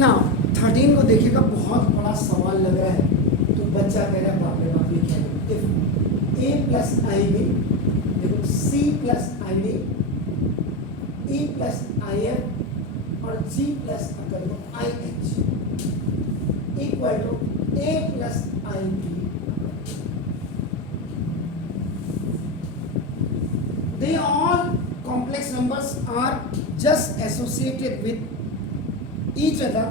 ना 13 को देखिएगा, बहुत बड़ा सवाल लग रहा है, तो बच्चा कह रहा है बाप रे बाप ये क्या है। If A plus I B, देखो C plus I D, E plus I F और G plus I H equal to A plus I B, they all complex numbers are just associated with each other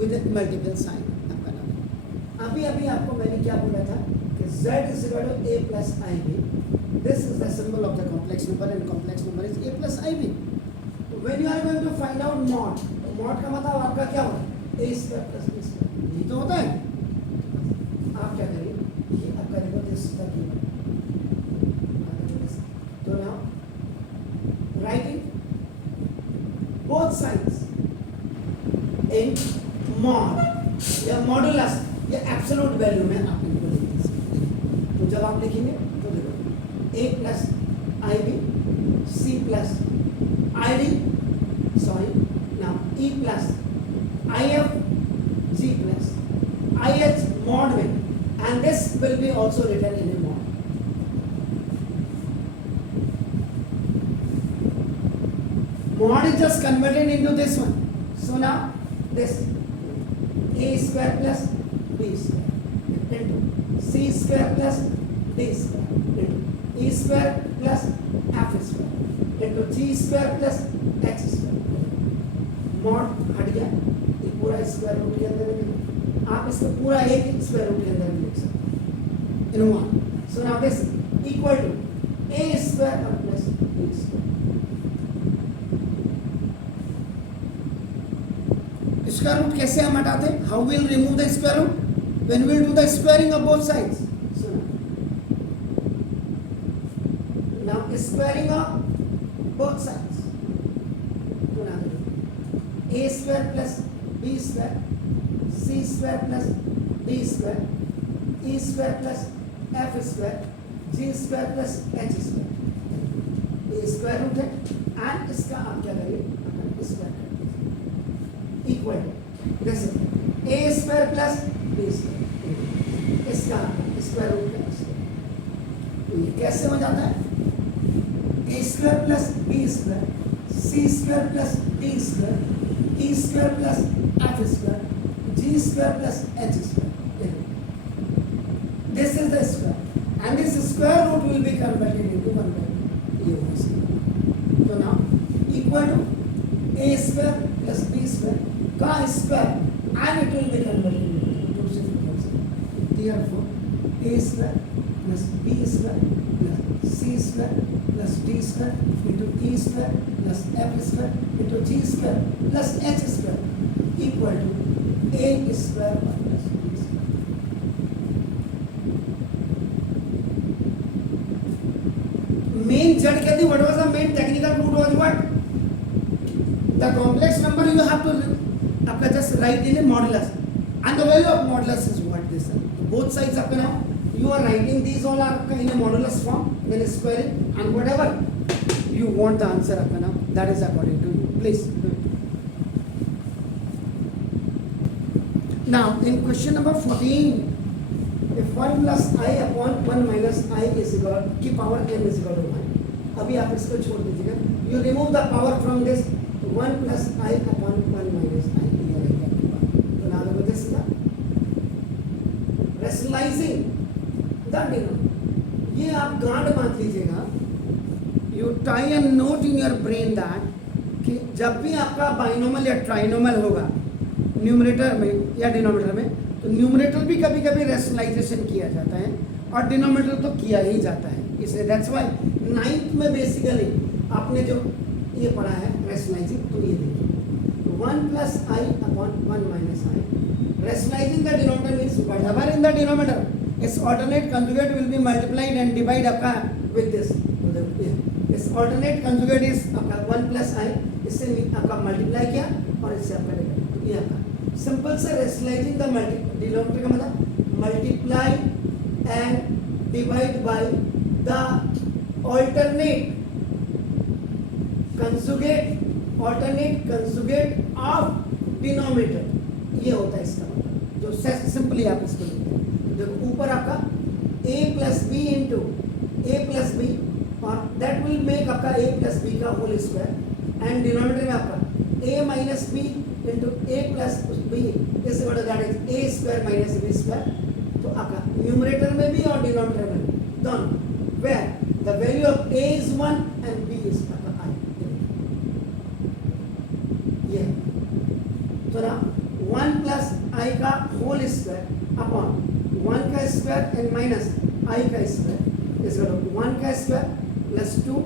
with a multiple sign. अभी अभी आपको मैंने क्या बोला था कि z is equal to a plus ib. This is the symbol of the complex number and complex number is a plus ib. So when you are going to find out mod, तो mod का मतलब आपका क्या होता है, a square plus b square, यही तो होता है। आप क्या करिए, ये आपका देखो this is the given. So now writing both sides in mod या मॉडुलस या एब्सोल्यूट वैल्यू में आप इनको लिख दीजिए। तो जब आप लिखेंगे तो देखो a plus I B, C plus I D, sorry now E plus I F, G plus I H mod में, and this will be also written in a mod. Mod is just converted into this one. So now this a square plus b square into c square plus d square into e square plus f square into g square plus h square. Mod हट गया, ये पूरा square root के अंदर में, आप इसको पूरा एक स्क्वायर रूट के अंदर में लिख सकते हैं in one. So now this equal to a square plus b square. Square root कैसे हम हटाते हैं, how will remove the square root, when will do the squaring of both sides. Now squaring of both sides, a square plus b square, c square plus d square, e square plus f square, g square plus h square, ये square root है। And इसका आप क्या करिए, square equal to this a square plus b square, इसका square root है square. तो ये कैसे हो जाता है, a square plus b square, c square plus d square, e square plus f square, g square plus h square. This is the square and this square root will be converted into 1 by ये होगा। तो now equal to a square plus b square का square and it will be converted into 2 simple. Therefore a square plus b square plus c square plus d square into e square plus f square into g square plus h square equal to a square plus b square. Main jad कहती, what was the main technical root was what? The complex number you have to आपका just write in a modulus and the value of modulus is what this is. Both sides आपका now you are writing these all are in a modulus form, then squaring and whatever you want the answer आपका now that is according to you. Please do it. Now in question number 14, if 1 plus I upon 1 minus I is equal की power n is equal to 1, अभी आप इसको छोड़ दीजिएगा, you remove the power from this 1 plus I upon 1 minus I. Rationalizing the denominator, ये आप गांड बांध लीजिएगा, you tie a note in your brain that कि जब भी आपका बाइनोमियल या ट्राइनोमियल होगा न्यूमरेटर में या डिनोमिनेटर में, तो न्यूमरेटर भी कभी कभी रैशनलाइजेशन किया जाता है और डिनोमिनेटर तो किया ही जाता है। इसलिए दैट्स व्हाई 9th में बेसिकली आपने जो ये पढ़ा है रैशनलाइजिंग, तो ये देखिए 1 plus I upon 1 minus I. Rationalizing the denominator means whatever in the denominator, its alternate conjugate will be multiplied and divide आपका with this. इस alternate conjugate is आपका 1 plus I, इससे आपका मल्टीप्लाई किया और इससे आपका डिवाइड, ये आपका सिंपल से rationalizing the denominator का मतलब multiply and divide by the alternate conjugate of denominator. ये होता है इसका मतलब, जो सिंपली आप इसको लिखते हैं। देखो ऊपर आपका a plus B into A plus B, और दैट विल मेक आपका a प्लस बी का होल स्क्वायर, एंड डिनोमिनेटर में आपका a minus B into A plus B is equal to that is A square minus B square. तो आपका numerator में भी और डिनोमिनेटर में भी दोनों, where the value of a is 1 and b is i, ये तो ना 1 प्लस i का होल स्क्वायर अपॉन 1 का स्क्वायर एंड माइनस i का स्क्वायर इज इक्वल टू 1 का square plus 2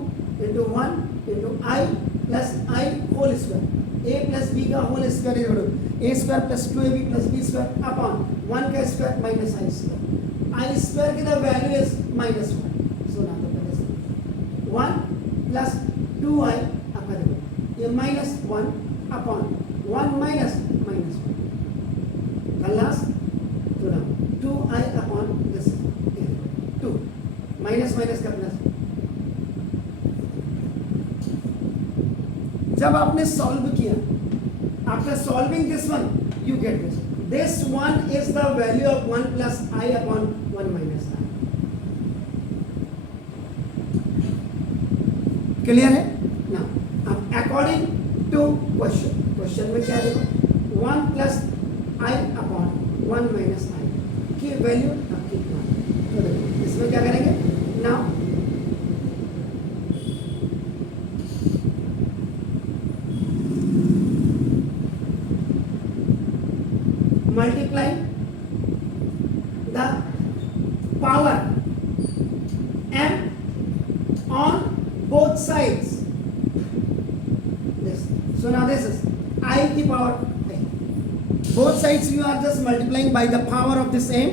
into 1 into i plus i whole square, a plus b का whole square is equal to a square plus 2ab plus b square upon 1 का square minus i square. i square की the value is -1, so ना तो पहले से 1 plus 2i आपका देखो ये -1 अपॉन 1 माइनस -1 का लास्ट तो ना 2i upon this 2 minus minus का प्लस। जब आपने सॉल्व किया, after solving this one you get this one is the value of 1 plus i upon 1 minus i। Clear है ना? अब अकॉर्डिंग टू क्वेश्चन में क्या देखो 1 plus i upon 1 minus i की वैल्यू आपकी तो देखो इसमें क्या करेंगे now multiply the power m on both sides. This. So now this is I की power a. Both sides you are just multiplying by the power of this m.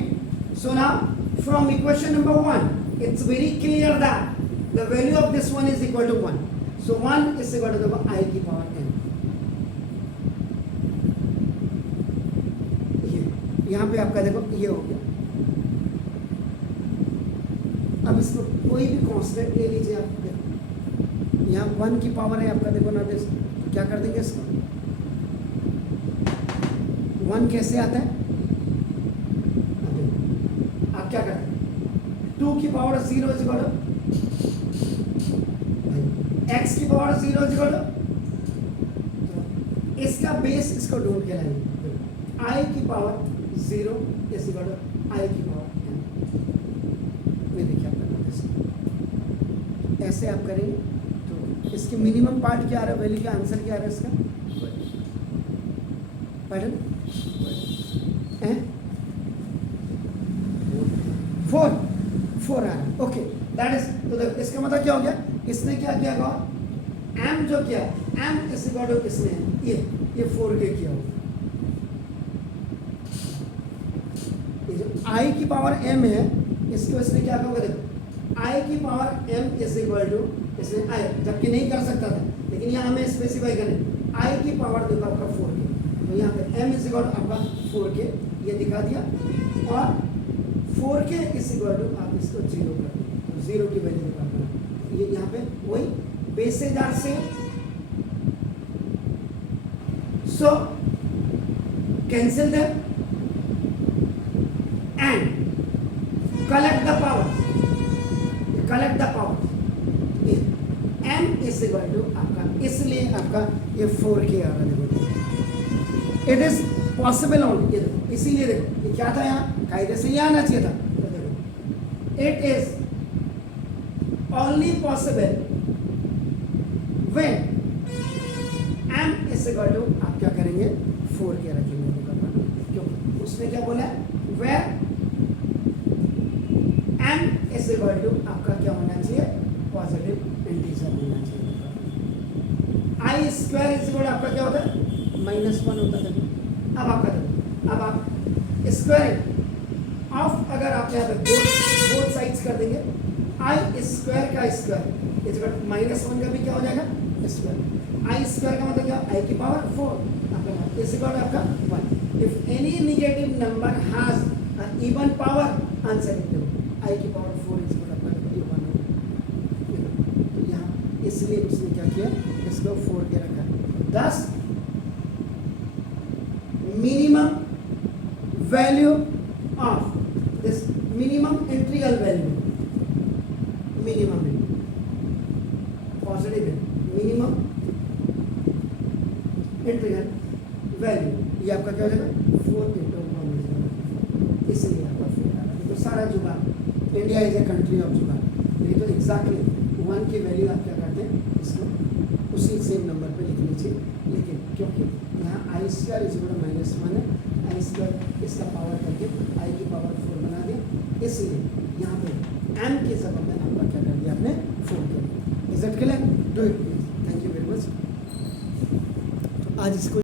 So now from equation number 1, it's very clear that the value of this one is equal to 1. So 1 is equal to the I की power m. यहाँ पे आपका देखो ये हो गया। अब इसको कोई भी कांस्टेंट ले लीजिए आप, देखो यहाँ 1 की पावर है आपका, देखो ना दिस, तो क्या कर देंगे इसको 1 कैसे आता है, आप क्या करते हैं 2 की पावर 0 इज इक्वल x की पावर 0 इज इक्वल इसका बेस इसको ढूंढ के लाएंगे, i की power 0 is equal to i की पावर n। ये देखिए आप करना ऐसे आप करेंगे तो इसके मिनिमम पार्ट क्या आ रहा है, वैल्यू का आंसर क्या आ रहा है इसका, पैटर्न 4 आ रहा है। ओके दैट इज, तो देखो इसका मतलब क्या हो गया, इसने क्या किया होगा m जो किया m इज इक्वल टू इसने ये 4 के किया होगा, i की पावर m है इसको इसने क्या होगा, देखो i की power m is equal to इसने i, जबकि नहीं कर सकता था लेकिन यहाँ हमें स्पेसिफाई करें i की पावर देखो आपका 4k, तो यहाँ पे m इज इक्वल टू आपका 4k ये दिखा दिया, और 4k इज इक्वल टू आप इसको 0 कर दो, तो 0 की वैल्यू निकालना, ये यहाँ पे वही bases are same, so cancel that and collect the powers. Collect the powers. m is equal to आपका, इसलिए आपका ये 4k आ रहा है, देखो इट इज पॉसिबल ओनली, ये देखो इसीलिए देखो ये क्या था यहाँ कायदे से ये आना चाहिए था, तो देखो it is only possible when m is equal to आप क्या करेंगे 4k रखेंगे, क्योंकि उसने क्या बोला where m is equal to आपका क्या होना चाहिए, पॉजिटिव इंटीजर होना चाहिए। i स्क्वायर इज इक्वल आपका क्या होता है -1 होता है। अब आपका देखो, अब आप स्क्वायरिंग ऑफ अगर आप यहाँ पे बोथ साइड्स कर देंगे, i स्क्वायर का स्क्वायर इज इक्वल -1 का भी क्या हो जाएगा स्क्वायर, i स्क्वायर का मतलब क्या i की पावर 4 आपका इज इक्वल आपका 1। If any negative number has an even power, answer लिख दो, i की पावर 4 इज इक्वल टू 1 होगा, तो यहाँ इसलिए उसने क्या किया इसको 4 के रखा। 10 minimum value of this minimum integral value, minimum positive minimum integral value, ये आपका क्या हो जाएगा 4 into 1, इसलिए आपका 4 आ रहा है। तो सारा जुगाड़, India is a country of जुगाड़, नहीं तो एग्जैक्टली 1 की वैल्यू आप क्या करते हैं, इसको उसी सेम नंबर पे लिख लीजिए, लेकिन क्योंकि यहाँ आई स्क्वायर इज इक्वल -1 है, आई स्क्वायर इसका पावर करके आई की पावर 4 बना दिया, इसलिए यहाँ पे m की जगह में आपका क्या कर दिया आपने 4 कर दिया। Is it clear? Do it please. Thank you very much. आज इसको